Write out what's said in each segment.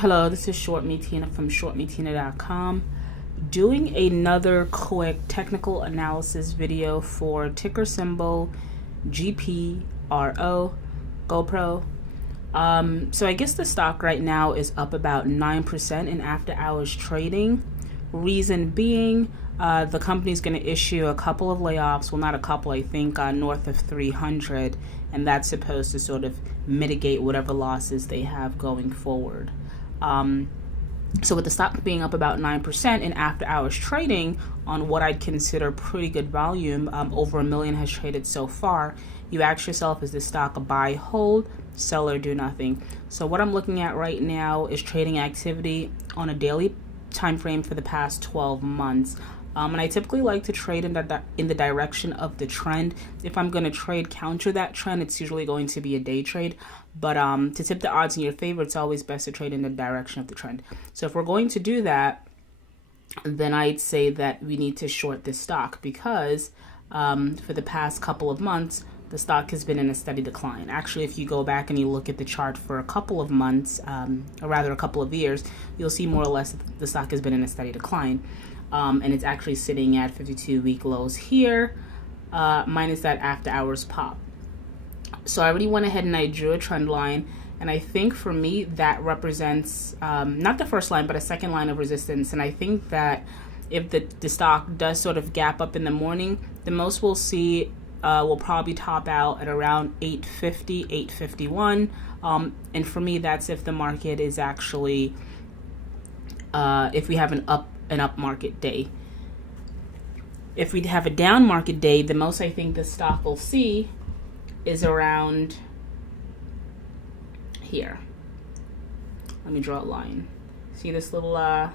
Hello, this is Short Me Tina from shortmetina.com, doing another quick technical analysis video for ticker symbol Gpro, GoPro. So I guess the stock right now is up about 9% in after hours trading. Reason being, the company's going to issue a couple of layoffs. Well, not a couple, I think north of 300, and that's supposed to sort of mitigate whatever losses they have going forward. So with the stock being up about 9% in after hours trading on what I'd consider pretty good volume, over 1 million has traded so far, you ask yourself, is this stock a buy, hold, sell, or do nothing? So what I'm looking at right now is trading activity on a daily time frame for the past 12 months. And I typically like to trade in the direction of the trend. If I'm going to trade counter that trend, it's usually going to be a day trade. But to tip the odds in your favor, it's always best to trade in the direction of the trend. So if we're going to do that, then I'd say that we need to short this stock because for the past couple of months, the stock has been in a steady decline. Actually, if you go back and you look at the chart for a couple of months, or rather a couple of years, you'll see more or less the stock has been in a steady decline. And it's actually sitting at 52-week lows here, minus that after hours pop. So I already went ahead and I drew a trend line, and I think for me that represents not the first line but a second line of resistance. And I think that if the stock does sort of gap up in the morning, the most we'll see will probably top out at around 850, 851, and for me that's if the market is actually if we have an up market day. If we have a down market day, the most I think the stock will see is around here. Let me draw a line. See this little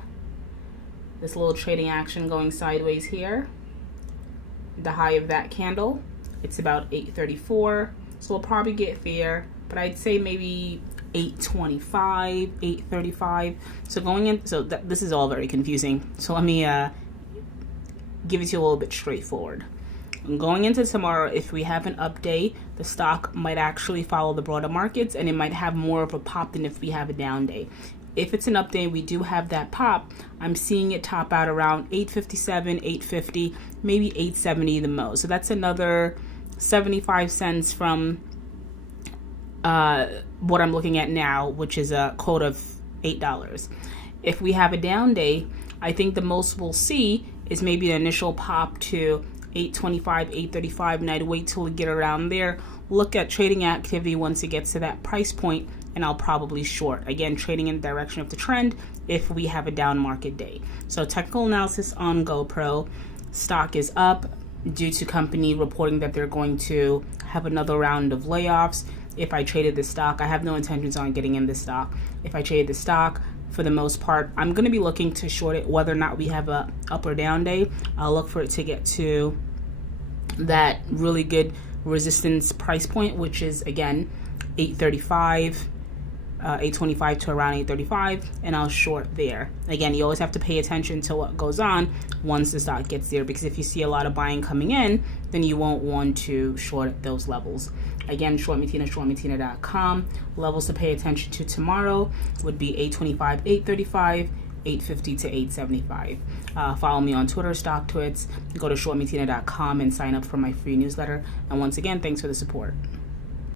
trading action going sideways here? The high of that candle, it's about 834. So we'll probably get there, but I'd say maybe 825, 835. So going in, so this is all very confusing. So let me give it to you a little bit straightforward. Going into tomorrow, if we have an up day, the stock might actually follow the broader markets, and it might have more of a pop than if we have a down day. If it's an up day, we do have that pop. I'm seeing it top out around 857, 850, maybe 870 the most. So that's another 75 cents from what I'm looking at now, which is a quote of $8. If we have a down day, I think the most we'll see is maybe an initial pop to 825, 835, and I'd wait till we get around there. Look at trading activity once it gets to that price point, and I'll probably short. Again, trading in the direction of the trend if we have a down market day. So technical analysis on GoPro. Stock is up due to company reporting that they're going to have another round of layoffs. If I traded this stock, I have no intentions on getting in this stock. If I traded the stock, for the most part, I'm going to be looking to short it whether or not we have a up or down day. I'll look for it to get to that really good resistance price point, which is again 835, 825 to around 835, and I'll short there. Again, you always have to pay attention to what goes on once the stock gets there, because if you see a lot of buying coming in, then you won't want to short at those levels. Again, shortmetina.com. Levels to pay attention to tomorrow would be 825, 835, 850 to 875. Follow me on Twitter, StockTwits. Go to shortmetina.com and sign up for my free newsletter. And once again, thanks for the support.